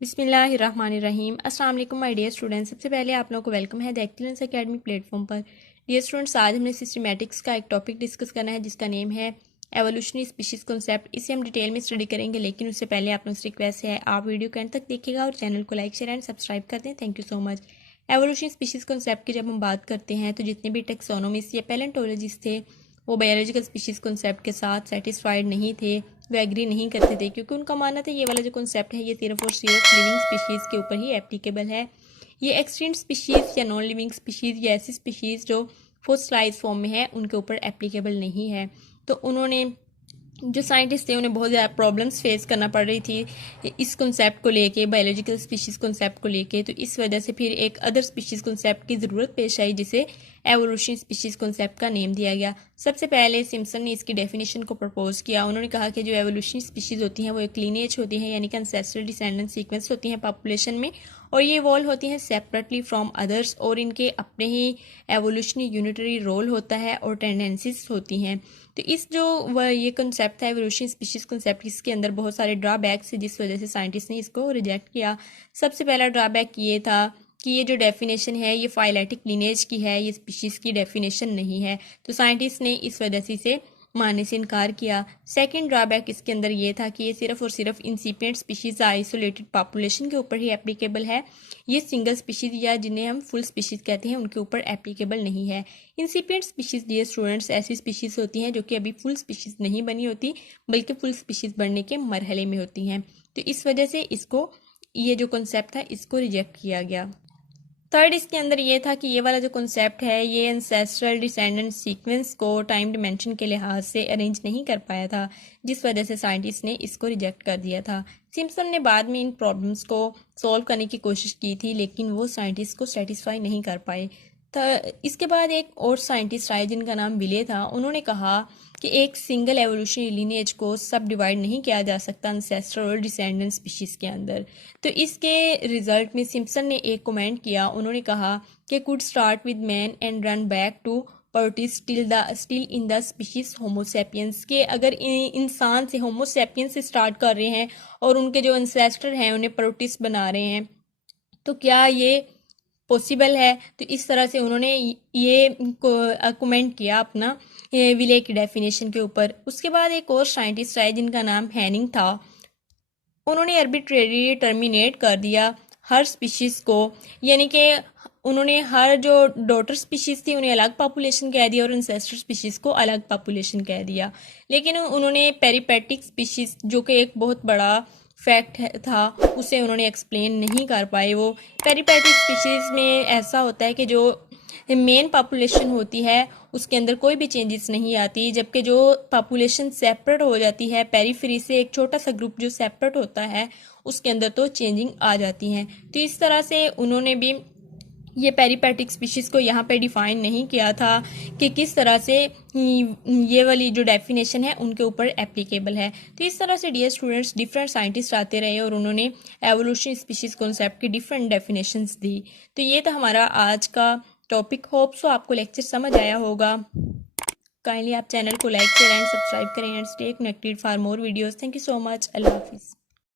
बिस्मिल्लाहिर्रहमानिर्रहीम। अस्सलाम वालेकुम माय डियर स्टूडेंट्स। सबसे पहले आप लोगों को वेलकम है द एक्सीलेंस एकेडमी प्लेटफॉर्म पर। डियर स्टूडेंट्स, आज हमने सिस्टमैटिक्स का एक टॉपिक डिस्कस करना है जिसका नेम है एवोल्यूशनरी स्पीशीज़ कॉन्सेप्ट। इसे हम डिटेल में स्टडी करेंगे, लेकिन उससे पहले आप लोगों से रिक्वेस्ट है आप वीडियो के एंड तक देखिएगा और चैनल को लाइक शेयर एंड सब्सक्राइब कर दें। Thank you so much. Evolutionary species concept की जब हम बात करते हैं तो जितने भी टेक्सोनोमिस्ट या पैलेंटोलॉजिस्ट थे वो बायोलॉजिकल स्पीशीज़ कॉन्सेप्ट के साथ सेटिस्फाइड नहीं थे, वो एग्री नहीं करते थे, क्योंकि उनका मानना था ये वाला जो कॉन्सेप्ट है ये सिर्फ और सिर्फ लिविंग स्पीशीज़ के ऊपर ही एप्लीकेबल है। ये एक्सटिंक्ट स्पीशीज़ या नॉन लिविंग स्पीशीज़ या ऐसी स्पीशीज़ जो फॉसिलाइज्ड फॉर्म में है उनके ऊपर एप्लीकेबल नहीं है। तो उन्होंने जो साइंटिस्ट थे उन्हें बहुत ज़्यादा प्रॉब्लम्स फेस करना पड़ रही थी इस कॉन्सेप्ट को लेके, बायोलॉजिकल स्पीशीज़ कॉन्सेप्ट को लेके। तो इस वजह से फिर एक अदर स्पीशीज़ कॉन्सेप्ट की ज़रूरत पेश आई जिसे एवोल्यूशनरी स्पीशीज़ कॉन्सेप्ट का नेम दिया गया। सबसे पहले सिम्पसन ने इसकी डेफिनेशन को प्रपोज किया। उन्होंने कहा कि जो एवोल्यूशनरी स्पीशीज़ होती हैं वो एक लीनिएज होती हैं, यानी कि एंसेस्ट्रल डिसेंडेंट सीक्वेंस होती हैं पॉपुलेशन में, और ये इवॉल्व होती हैं सेपरेटली फ्रॉम अदर्स, और इनके अपने ही एवोल्यूशनरी यूनिटरी रोल होता है और टेंडेंसीज होती हैं। तो इस जो ये कंसेप्ट था एवोल्यूशनरी स्पीशीज़ कंसेप्ट, इसके अंदर बहुत सारे ड्रॉबैक्स है जिस वजह से साइंटिस्ट ने इसको रिजेक्ट किया। सबसे पहला ड्रॉबैक ये था कि ये जो डेफिनेशन है ये फाइलेटिक लिनेज की है, ये स्पीशीज़ की डेफिनेशन नहीं है। तो साइंटिस्ट ने इस वजह से इसे मानने से इनकार किया। सेकंड ड्रॉबैक इसके अंदर ये था कि ये सिर्फ और सिर्फ इंसिपिएंट स्पीशीज़ आइसोलेटेड पॉपुलेशन के ऊपर ही एप्लीकेबल है। ये सिंगल स्पीशीज़ या जिन्हें हम फुल स्पीशीज़ कहते हैं उनके ऊपर एप्लीकेबल नहीं है। इंसिपिएंट स्पीशीज़ डियर स्टूडेंट्स ऐसी स्पीशीज़ होती हैं जो कि अभी फुल स्पीशीज़ नहीं बनी होती, बल्कि फुल स्पीशीज़ बनने के मरहले में होती हैं। तो इस वजह से इसको, ये जो कॉन्सेप्ट था इसको रिजेक्ट किया गया। थर्ड इसके अंदर ये था कि ये वाला जो कॉन्सेप्ट है ये एंसेस्ट्रल डिसेंडेंट सीक्वेंस को टाइम डिमेंशन के लिहाज से अरेंज नहीं कर पाया था, जिस वजह से साइंटिस्ट ने इसको रिजेक्ट कर दिया था। सिम्पसन ने बाद में इन प्रॉब्लम्स को सॉल्व करने की कोशिश की थी, लेकिन वो साइंटिस्ट को सेटिस्फाई नहीं कर पाए। इसके बाद एक और साइंटिस्ट आए जिनका नाम विले था। उन्होंने कहा कि एक सिंगल एवोल्यूशनरी लिनेज को सब डिवाइड नहीं किया जा सकता एंसेस्ट्रल और डिसेंडेंट स्पीशीज़ के अंदर। तो इसके रिजल्ट में सिम्पसन ने एक कमेंट किया। उन्होंने कहा कि could start with man and run back to पर्टिस still in the species Homo sapiens, के अगर इंसान से होमोसेपियंस से स्टार्ट कर रहे हैं और उनके जो एंसेस्टर हैं उन्हें पर्टिस बना रहे हैं, तो क्या ये पॉसिबल है? तो इस तरह से उन्होंने ये कमेंट किया अपना विले की डेफिनेशन के ऊपर। उसके बाद एक और साइंटिस्ट आए जिनका नाम हैनिंग था। उन्होंने आर्बिट्रेरी टर्मिनेट कर दिया हर स्पीशीज़ को, यानी कि उन्होंने हर जो डॉटर स्पीशीज़ थी उन्हें अलग पॉपुलेशन कह दिया और इंसेस्टर स्पीशीज़ को अलग पॉपुलेशन कह दिया। लेकिन उन्होंने पेरिपेटिक स्पीशीज़, जो कि एक बहुत बड़ा फैक्ट था, उसे उन्होंने एक्सप्लेन नहीं कर पाए। वो पेरिपेटिक स्पीशीज़ में ऐसा होता है कि जो मेन पॉपुलेशन होती है उसके अंदर कोई भी चेंजेस नहीं आती, जबकि जो पॉपुलेशन सेपरेट हो जाती है पेरीफेरी से, एक छोटा सा ग्रुप जो सेपरेट होता है उसके अंदर तो चेंजिंग आ जाती हैं। तो इस तरह से उन्होंने भी ये पेरीपेटिक स्पीशीज़ को यहाँ पे डिफाइन नहीं किया था कि किस तरह से ये वाली जो डेफिनेशन है उनके ऊपर एप्लीकेबल है। तो इस तरह से डियर स्टूडेंट्स डिफरेंट साइंटिस्ट आते रहे और उन्होंने एवोल्यूशनरी स्पीशीज़ कॉन्सेप्ट की डिफरेंट डेफिनेशंस दी। तो ये था हमारा आज का टॉपिक। होप सो आपको लेक्चर समझ आया होगा। काइंडली आप चैनल को लाइक शेयर एंड सब्सक्राइब करें and stay connected for more videos. Thank you so much. अल्लाह हाफिज़।